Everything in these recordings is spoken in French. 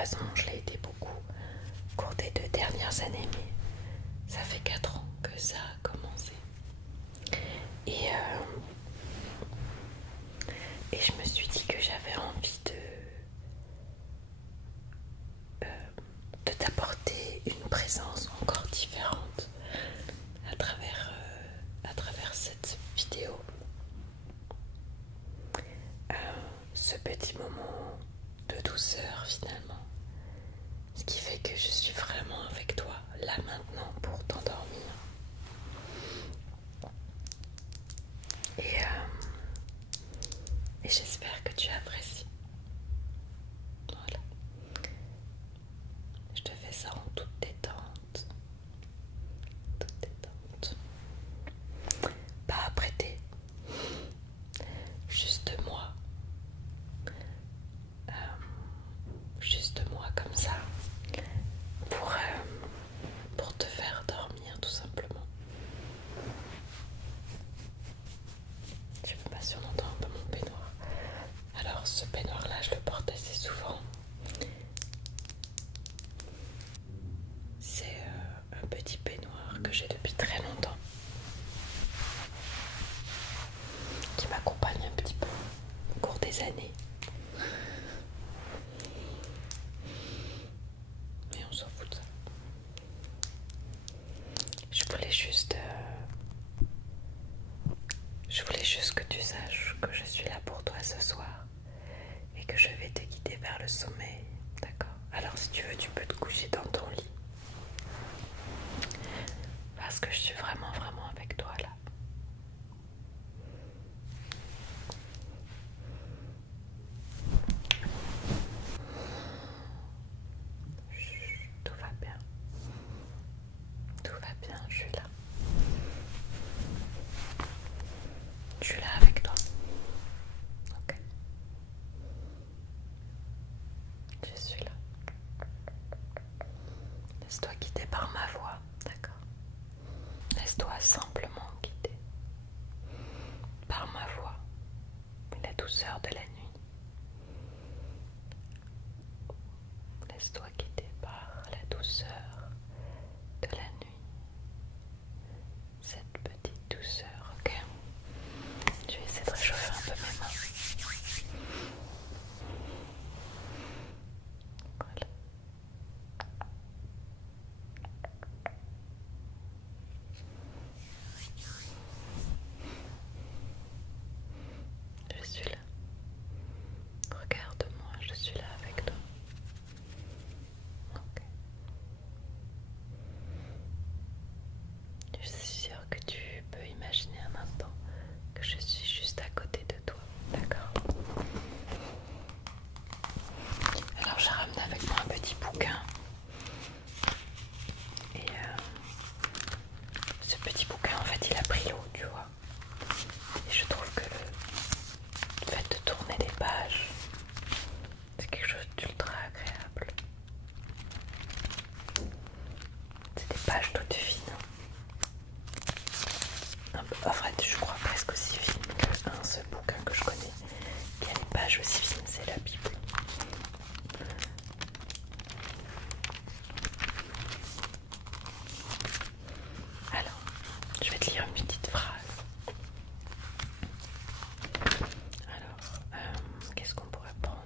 façon, je l'ai été beaucoup au cours des 2 dernières années, mais ça fait 4 ans que ça a commencé. Et je me suis dit que j'avais envie de t'apporter une présence encore différente à travers cette vidéo. Ce petit moment de douceur finalement, ce qui fait que je suis vraiment avec toi là maintenant pour t'endormir. Et j'espère que tu apprécies. Voilà. Je te fais ça en toute détente. Toute détente. Pas apprêté. Juste moi. Juste moi comme ça. Pour te faire dormir tout simplement. Je me passe sur l'endroit un peu mon peignoir. Alors ce peignoir là je le porte assez souvent. C'est un petit peignoir que j'ai depuis très longtemps, qui m'accompagne un petit peu au cours des années. Mais on s'en fout de ça. Je voulais juste que tu saches que je suis là pour toi ce soir et que je vais te guider vers le sommeil, d'accord? Alors si tu veux, tu peux te coucher dans ton lit. Parce que je suis vraiment, vraiment avec toi là. Chut, tout va bien. Tout va bien, je suis là. Je suis là avec toi. Ok. Je suis là. Laisse-toi guider par ma voix, d'accord? Laisse-toi simplement guider par ma voix, la douceur de la nuit. Laisse-toi guider par la douceur de la nuit. Cette petite douceur, ok? Je vais essayer de réchauffer un peu mes mains. Voilà. Je suis là. Regarde-moi, je suis là avec toi. Ok. Je suis sûre que tu peux imaginer un instant que je suis juste à côté de toi, d'accord? Alors j'ai ramené avec moi un petit bouquin. Et ce petit bouquin, en fait, il a pris l'eau, tu vois. Et je trouve que le fait de tourner les pages, c'est quelque chose d'ultra agréable. C'est des pages toutes fines. En fait, je crois presque aussi fines qu'un seul bouquin que je connais qui a des pages aussi fines, c'est la Bible. Alors, je vais te lire une petite phrase. Alors, qu'est-ce qu'on pourrait prendre?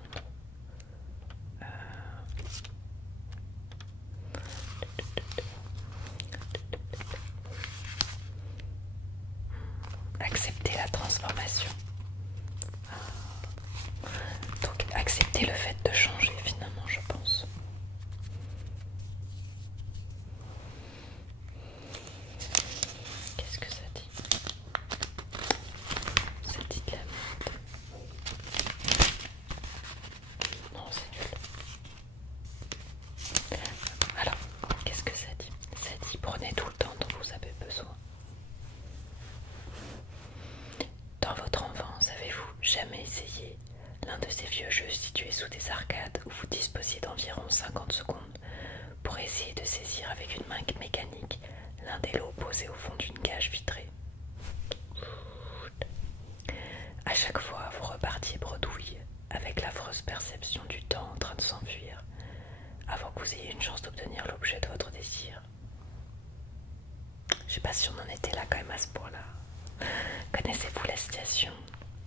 Accepter la transformation. Donc, accepter le fait de changer, finalement, je pense. Qu'est-ce que ça dit? Ça dit de la merde. Non, c'est nul. Alors, qu'est-ce que ça dit? Ça dit prenez tout le temps dont vous avez besoin. Dans votre enfance, avez-vous jamais essayé l'un de ces vieux jeux situés sous des arcades où vous disposiez d'environ 50 secondes pour essayer de saisir avec une main mécanique l'un des lots posés au fond d'une cage vitrée? À chaque fois, vous repartiez bredouille avec l'affreuse perception du temps en train de s'enfuir, vous ayez une chance d'obtenir l'objet de votre désir. Je sais pas si on en était là quand même à ce point-là. Connaissez-vous la citation?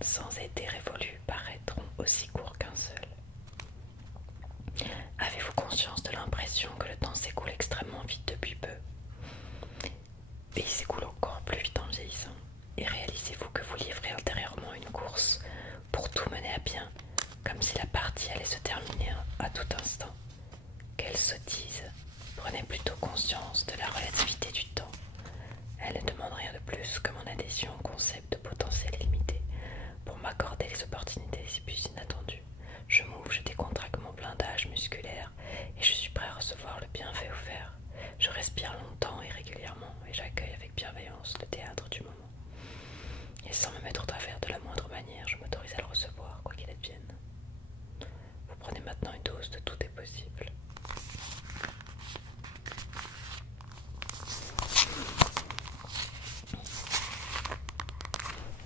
Sans aider révolus paraîtront aussi courts qu'un seul. Avez-vous conscience de l'impression que le temps s'écoule extrêmement vite depuis peu? Et il s'écoule encore plus vite en vieillissant. Et réalisez-vous que vous livrez intérieurement une course pour tout mener à bien, comme si la partie allait se terminer à tout instant. Quelle sottise! Prenez plutôt conscience de la relativité du temps. Elle ne demande rien de plus que mon adhésion au concept de potentiel illimité pour m'accorder les opportunités les plus inattendues. Je m'ouvre, je décontracte mon blindage musculaire et je suis prêt à recevoir le bienfait offert. Je respire longtemps et régulièrement et j'accueille avec bienveillance le théâtre du moment. Et sans me mettre au travers de la moindre manière, je m'autorise à le recevoir, quoi qu'il advienne. Vous prenez maintenant une dose de tout est possible.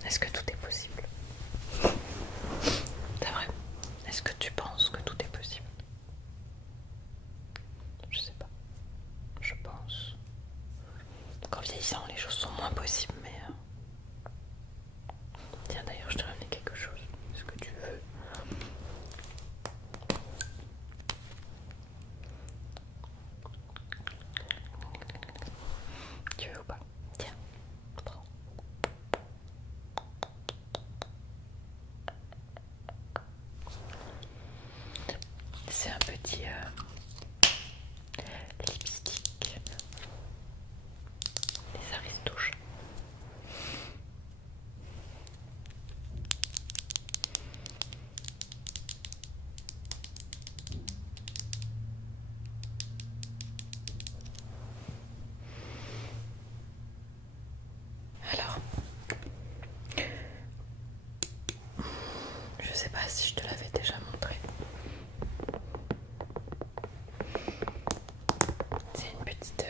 Est-ce que tout est possible? C'est vrai. Est-ce que tu penses que tout est possible? Je sais pas. Je pense qu'en vieillissant, les choses sont moins possibles, mais... Tiens, d'ailleurs, je te ramener quelque chose. Est-ce que tu veux? Tu veux ou pas? Tiens, prends. C'est un petit lipstick. Les Aristouches. Alors, je sais pas si je te l'avais déjà montré. C'est une petite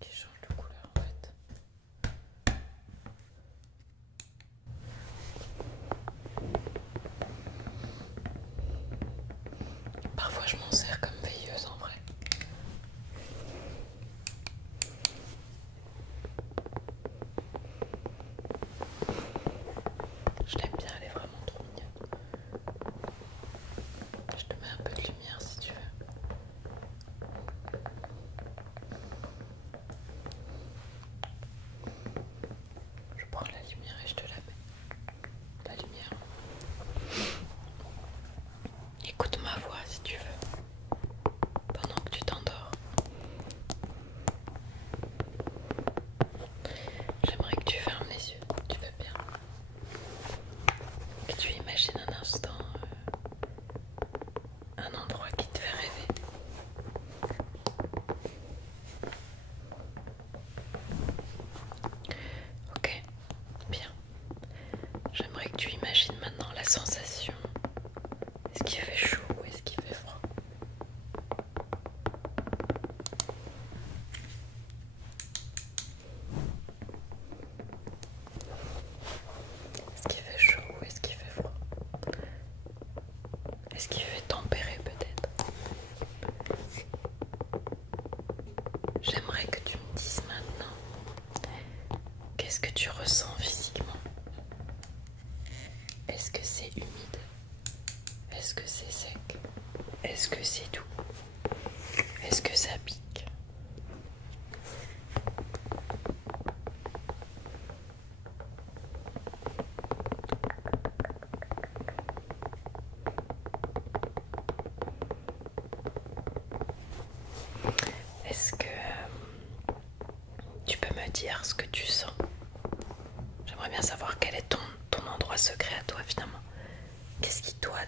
qui change de couleur en fait. Parfois je m'en sers comme veilleuse en vrai. Je l'aime bien, elle est vraiment trop mignonne. Je te mets un peu de lumière si tu veux. Je prends la lumière et je te la mets. La lumière. Écoute ma voix si tu veux. Pendant que tu t'endors. J'aimerais que tu fermes les yeux. Tu veux bien? Que tu imagines un instant un endroit qui te fait rêver. Ok, bien. J'aimerais que tu imagines maintenant la sensation. Est-ce qu'il fait chaud ou est-ce qu'il fait froid? Est-ce qu'il fait chaud ou est-ce qu'il fait froid? Est-ce qu'il fait tempéré peut-être? J'aimerais que tu me dises maintenant qu'est-ce que tu ressens physiquement. Est-ce que c'est humide? Est-ce que c'est sec? Est-ce que c'est doux? Est-ce que ça pique? Est-ce que tu peux me dire ce que tu sens? J'aimerais bien savoir quel est ton endroit secret à toi finalement. Qu'est-ce qui toi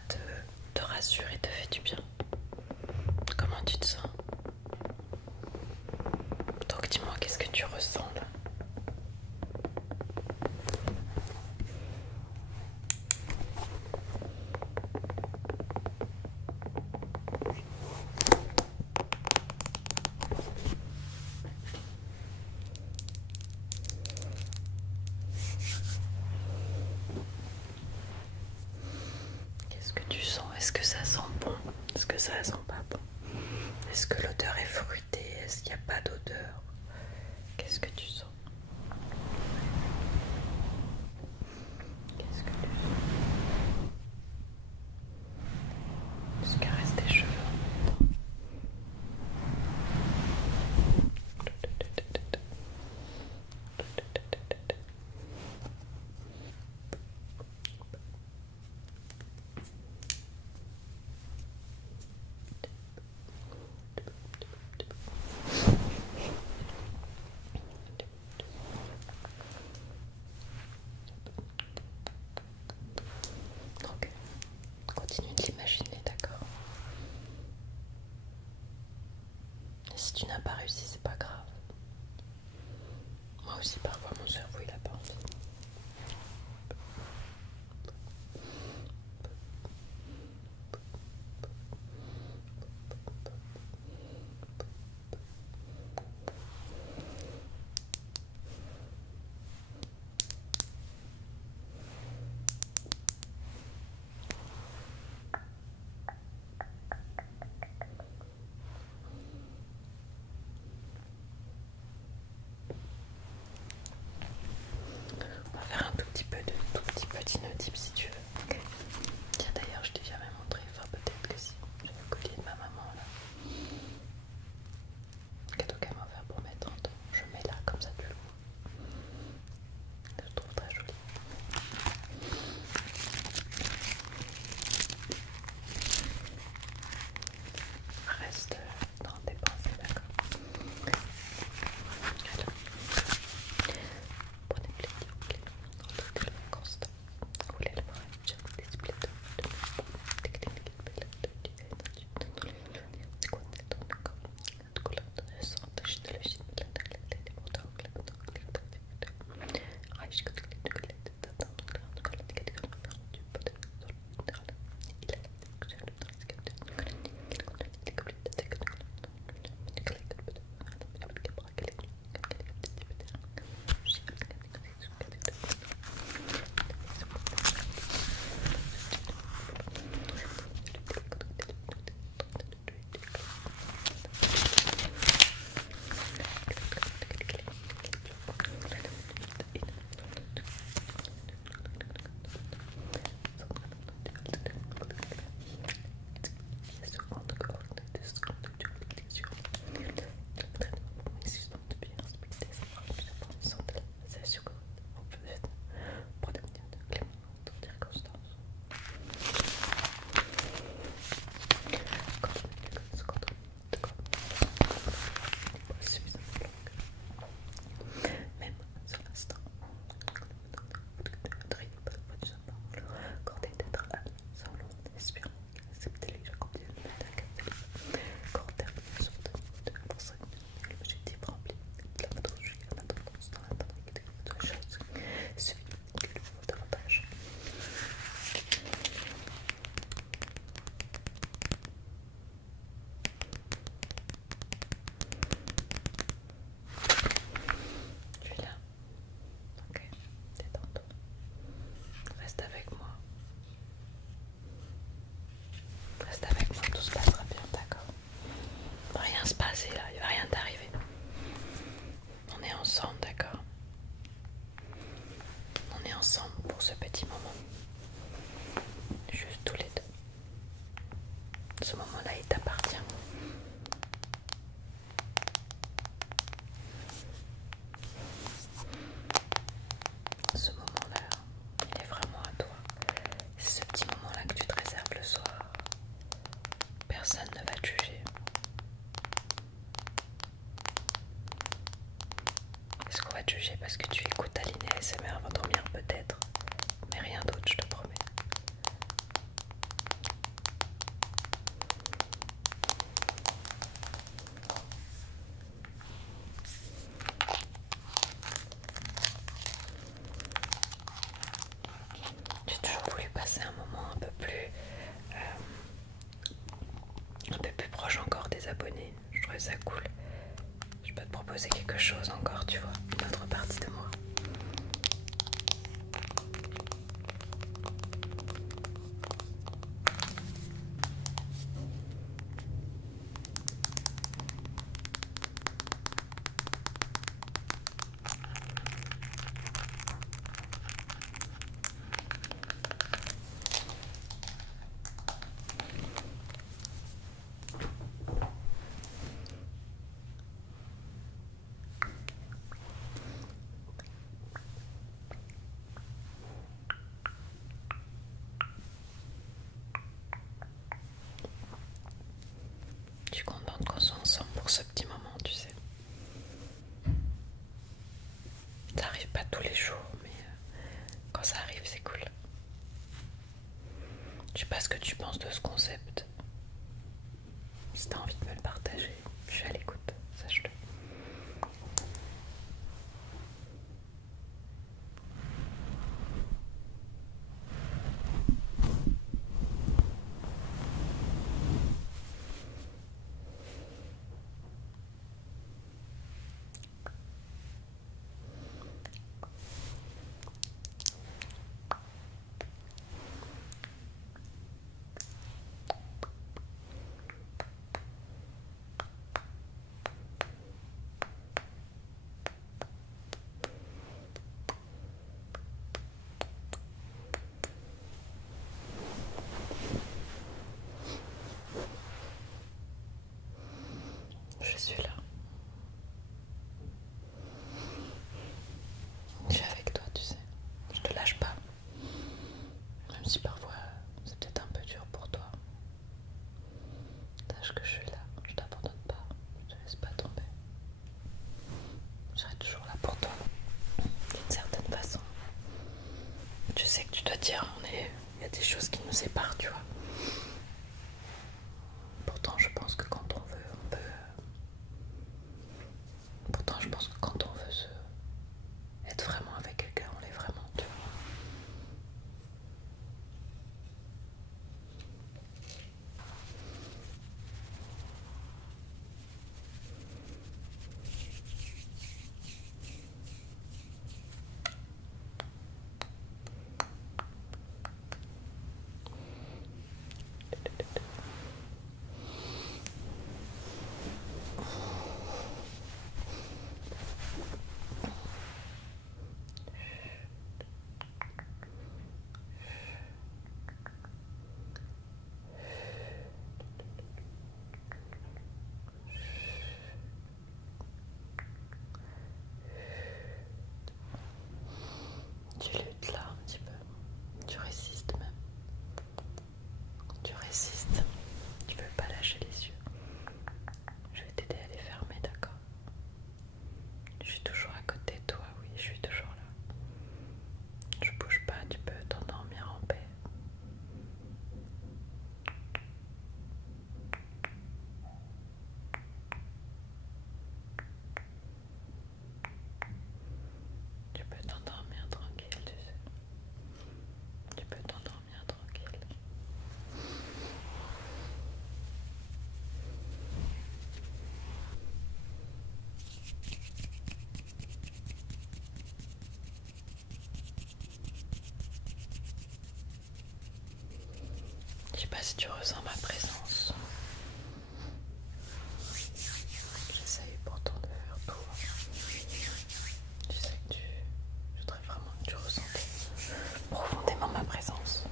te rassure et te fait du bien? Comment tu te sens? Donc dis-moi, qu'est-ce que tu ressens là? Qu'est-ce que tu sens? sens? Est-ce que ça sent bon? Est-ce que ça sent pas bon? Est-ce que l'odeur est fruitée? Est-ce qu'il n'y a pas d'odeur? Qu'est-ce que tu sens? Qu'est-ce que tu sens? Je caresse tes cheveux. Donc, continue de l'imaginer, d'accord? Et si tu n'as pas réussi, c'est pas grave. Moi aussi, parfois, mon cerveau, il a pas envie. On va faire un tout petit peu de tout petit notif si tu veux. Okay. Tiens, d'ailleurs, je t'ai jamais montré, enfin peut-être que si. J'ai le collier de ma maman là. Cadeau qu'elle m'a offert pour mes 30 ans. Je mets là, comme ça tu le vois. Je le trouve très joli. Reste dans tes pensées, d'accord? Alors, prenez plaisir, dans toutes les constats. Roulez le bras, j'ai des splits de technique, pour ce petit moment. Juste tous les deux. Ce moment-là, il t'appartient. Ce moment-là, il est vraiment à toi. C'est ce petit moment-là que tu te réserves le soir. Personne ne va te juger. Est-ce qu'on va te juger parce que tu écoutes Aline ASMR avant de dormir? Peut-être. Mais rien d'autre, je te promets. J'ai toujours voulu passer un moment un peu plus proche encore des abonnés. Je trouvais ça cool. Je peux te proposer quelque chose encore, tu vois, une autre partie de moi. Je sais que tu dois dire, il y a des choses qui nous séparent, tu vois. Pourtant, je pense que quand on veut, on peut. Pourtant, je pense que quand on veut être vraiment avec quelqu'un, on l'est vraiment, tu vois. Tu luttes là un petit peu, tu résistes même, tu résistes, tu veux pas lâcher les yeux. Je vais t'aider à les fermer, d'accord? Je suis toujours à côté de toi, oui, je suis toujours là. Je bouge pas, tu peux t'endormir en paix. Tu peux t'endormir tranquille, tu sais. Tu peux t'endormir tranquille. Je sais pas si tu ressens ma présence. J'essaye pourtant de faire tout. Je sais que je voudrais vraiment que tu ressentes profondément ma présence.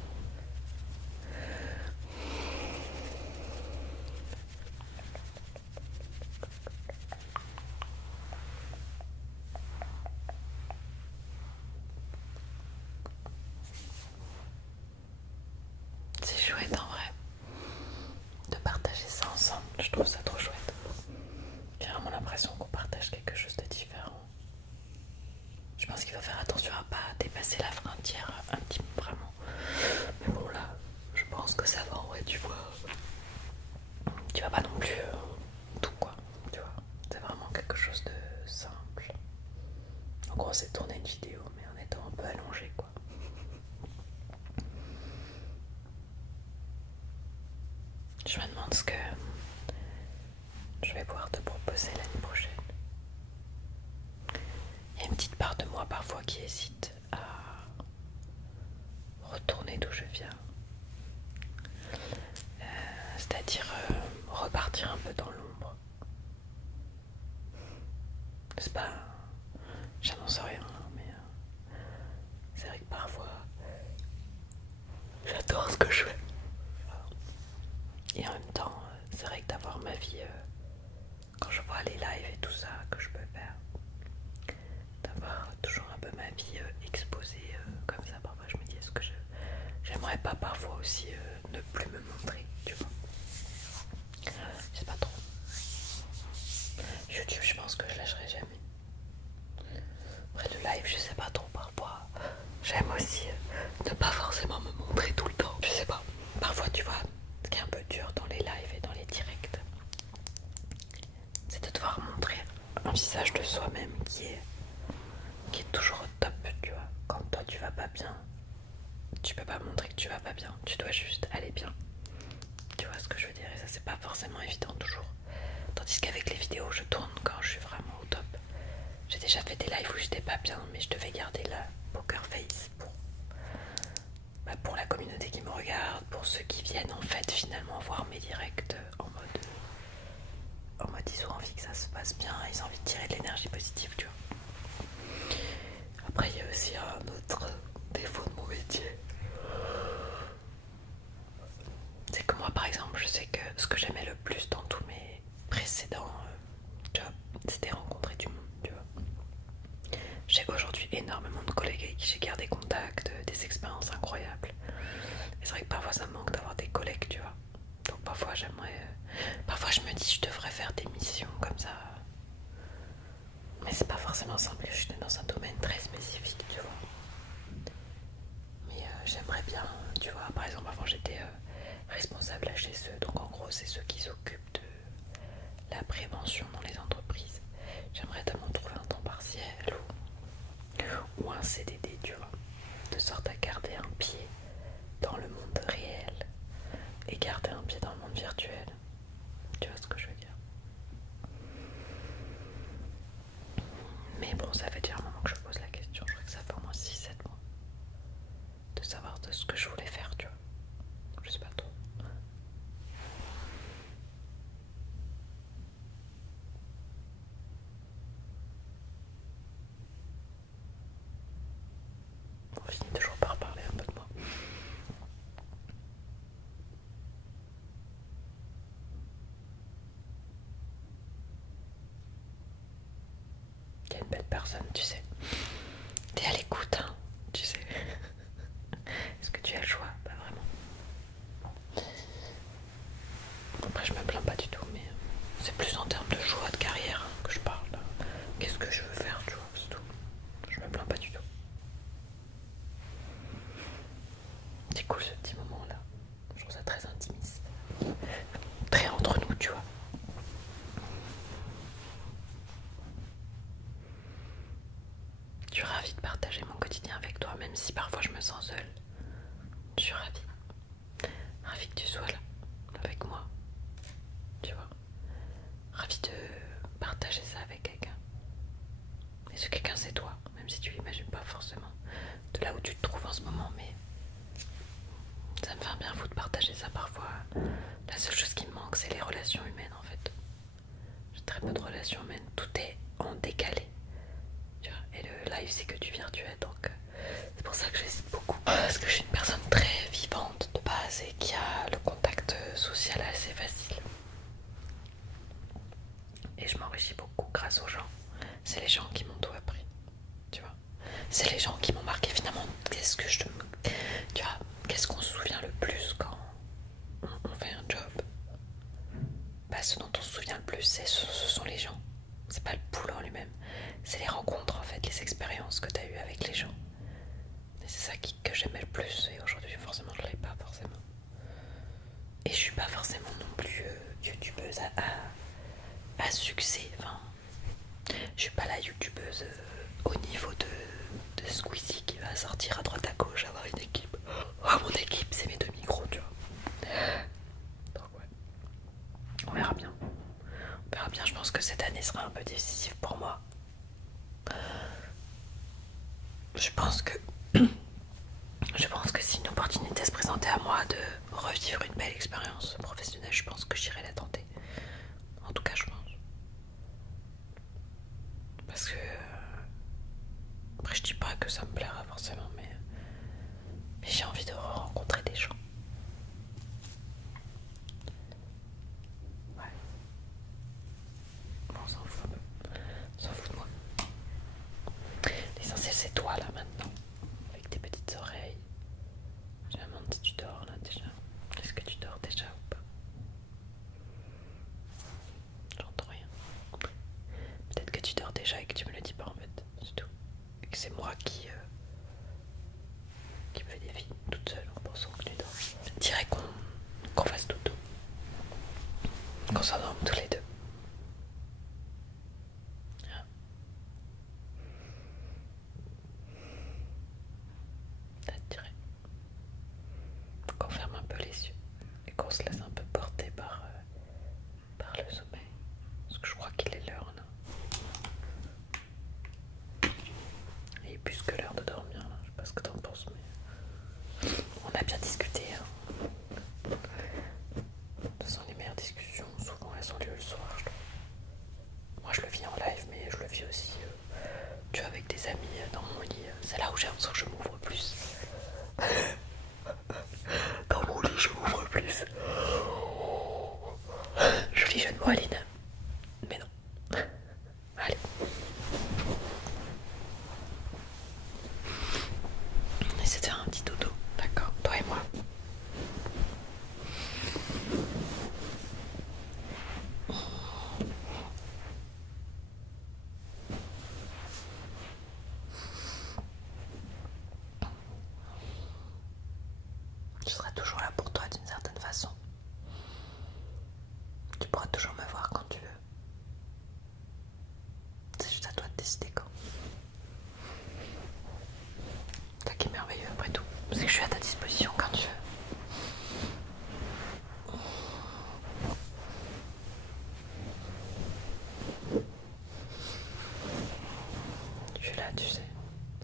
C'est chouette en vrai de partager ça ensemble. Je trouve ça trop chouette. J'ai vraiment l'impression qu'on partage quelque chose de différent. Je pense qu'il faut faire attention à pas dépasser la frontière un petit peu vraiment. Mais bon là, je pense que ça va, ouais, tu vois. Tu vas pas non plus tout quoi, tu vois. C'est vraiment quelque chose de simple. En gros, c'est tourner une vidéo, mais en étant un peu allongé quoi. Je me demande ce que je vais pouvoir te proposer l'année prochaine. Il y a une petite part de moi parfois qui hésite à retourner d'où je viens. C'est-à-dire repartir un peu dans l'ombre. C'est pas... J'annonce rien, mais c'est vrai que parfois j'adore ce que je fais. Et en même temps, c'est vrai que d'avoir ma vie, quand je vois les lives et tout ça que je peux faire, d'avoir toujours un peu ma vie exposée comme ça, parfois je me dis est-ce que j'aimerais pas parfois aussi ne plus me montrer, tu vois. Je sais pas trop. YouTube, je pense que je lâcherai jamais. Après le live, je sais pas trop parfois. J'aime aussi ne pas forcément me montrer tout le temps. Je sais pas. Parfois, tu vois, ce qui est un peu dur dans les lives et dans les directs, c'est de devoir montrer un visage de soi-même qui est toujours au top, tu vois. Quand toi tu vas pas bien, tu peux pas montrer que tu vas pas bien. Tu dois juste aller bien. Tu vois ce que je veux dire? Et ça, c'est pas forcément évident toujours. Tandis qu'avec les vidéos, je tourne quand je suis vraiment au top. J'ai déjà fait des lives où j'étais pas bien, mais je devais garder la poker face pour la communauté qui me regarde, pour ceux qui viennent en fait finalement voir mes directs en mode ils ont envie que ça se passe bien, ils ont envie de tirer de l'énergie positive, tu vois. Après il y a aussi un autre défaut de mon métier. C'est que moi par exemple, je sais que ce que j'aimais le plus dans tous mes précédents jobs, c'était rencontrer du monde, tu vois. J'ai aujourd'hui énormément de collègues avec qui j'ai gardé contact, des expériences incroyables. Et c'est vrai que parfois ça me manque d'avoir des collègues, tu vois. Donc parfois j'aimerais... Parfois je me dis je devrais faire des missions comme ça. Mais c'est pas forcément simple, je suis dans un domaine très spécifique, tu vois. j'aimerais bien, tu vois, par exemple avant j'étais responsable HSE, donc en gros c'est ceux qui s'occupent de la prévention dans les entreprises. J'aimerais tellement trouver un temps partiel ou un CDD, tu vois, de sorte à garder un pied dans le monde réel et garder un pied dans le monde virtuel. Tu vois ce que je veux dire? Mais bon, ça fait déjà un moment que je pose la question. Je crois que ça fait au moins 6-7 mois de savoir de ce que je voulais faire, tu vois. Je sais pas trop. On finit toujours par parler un peu de moi. T'es une belle personne, tu sais. T'es à l'écoute, hein, tu sais. Est-ce que tu as le choix? Pas vraiment. Après, je me plains pas du tout, mais c'est plus en termes de choix de carrière que je parle. Qu'est-ce que je veux faire, tu vois, c'est tout. Je me plains pas du tout. C'est cool ce petit moment là. Je trouve ça très intimiste. Très entre nous, tu vois. Je suis ravie de partager mon quotidien avec toi, même si parfois je me sens seule. Je suis ravie. Ravie que tu sois là, avec moi. Tu vois. Ravie de partager ça avec quelqu'un. Et ce quelqu'un c'est toi, même si tu l'imagines pas forcément de là où tu te trouves en ce moment, mais ça me fait bien fou de partager ça parfois. La seule chose qui me manque, c'est les relations humaines en fait. J'ai très peu de relations humaines, tout est en décalé. Tu vois. Et le live c'est que du virtuel, donc c'est pour ça que j'hésite beaucoup. Parce que je suis une personne très vivante de base et qui a le contact social assez facile. Et je m'enrichis beaucoup grâce aux gens. C'est les gens qui m'ont tout appris. Tu vois. C'est les gens qui m'ont marqué finalement. Tu vois, qu'est-ce qu'on se souvient le plus quand on fait un job? Bah, ce dont on se souvient le plus, ce sont les gens. C'est pas le boulot en lui-même. C'est les rencontres en fait, les expériences que tu as eues avec les gens. Et c'est ça que j'aimais le plus. Et aujourd'hui, forcément, je l'ai pas forcément. Et je suis pas forcément non plus youtubeuse à succès. Enfin, je suis pas la youtubeuse au niveau de Squeezie qui va sortir à droite à gauche, avoir une équipe. Oh, mon équipe, c'est mes deux micros, tu vois. Donc, ouais. On verra bien. On verra bien. Je pense que cette année sera un peu décisive pour moi. Je pense que si une opportunité se présentait à moi de revivre une belle expérience professionnelle, je pense que j'irai la tenter. En tout cas, je pense. Parce que après, je dis pas que ça me plaira forcément, mais j'ai envie de rencontrer des gens. Ouais. Bon, on s'en fout un peu. On s'en fout de moi. L'essentiel, c'est toi là maintenant, avec tes petites oreilles. Je me demande si tu dors là déjà. Est-ce que tu dors déjà ou pas? J'entends rien. Peut-être que tu dors déjà et que tu me le dis pas en fait, c'est tout. Et que c'est moi qui me fait des films toute seule en pensant que tu dors. Je dirais qu'on fasse dodo. Qu'on s'endorme tous les deux. Ça te dirait qu'on ferme un peu les yeux et qu'on se laisse un peu porter par le sommeil. Parce que je crois qu'il est l'heure là. Il est plus que l'heure de dormir là. Je sais pas ce que t'en penses, mais on a bien discuté. Hein. Ce sont les meilleures discussions. Souvent elles ont lieu le soir, je trouve. Moi je le vis en live, mais je le vis aussi tu vois, avec des amis dans mon lit. C'est là où j'ai l'impression que je m'ouvre plus. Dans mon lit je m'ouvre plus. Je serai toujours là pour toi d'une certaine façon. Tu pourras toujours me voir quand tu veux. C'est juste à toi de décider quand. C'est qui est merveilleux après tout. C'est que je suis à ta disposition quand tu veux. Je suis là, tu sais.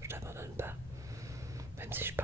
Je t'abandonne pas. Même si je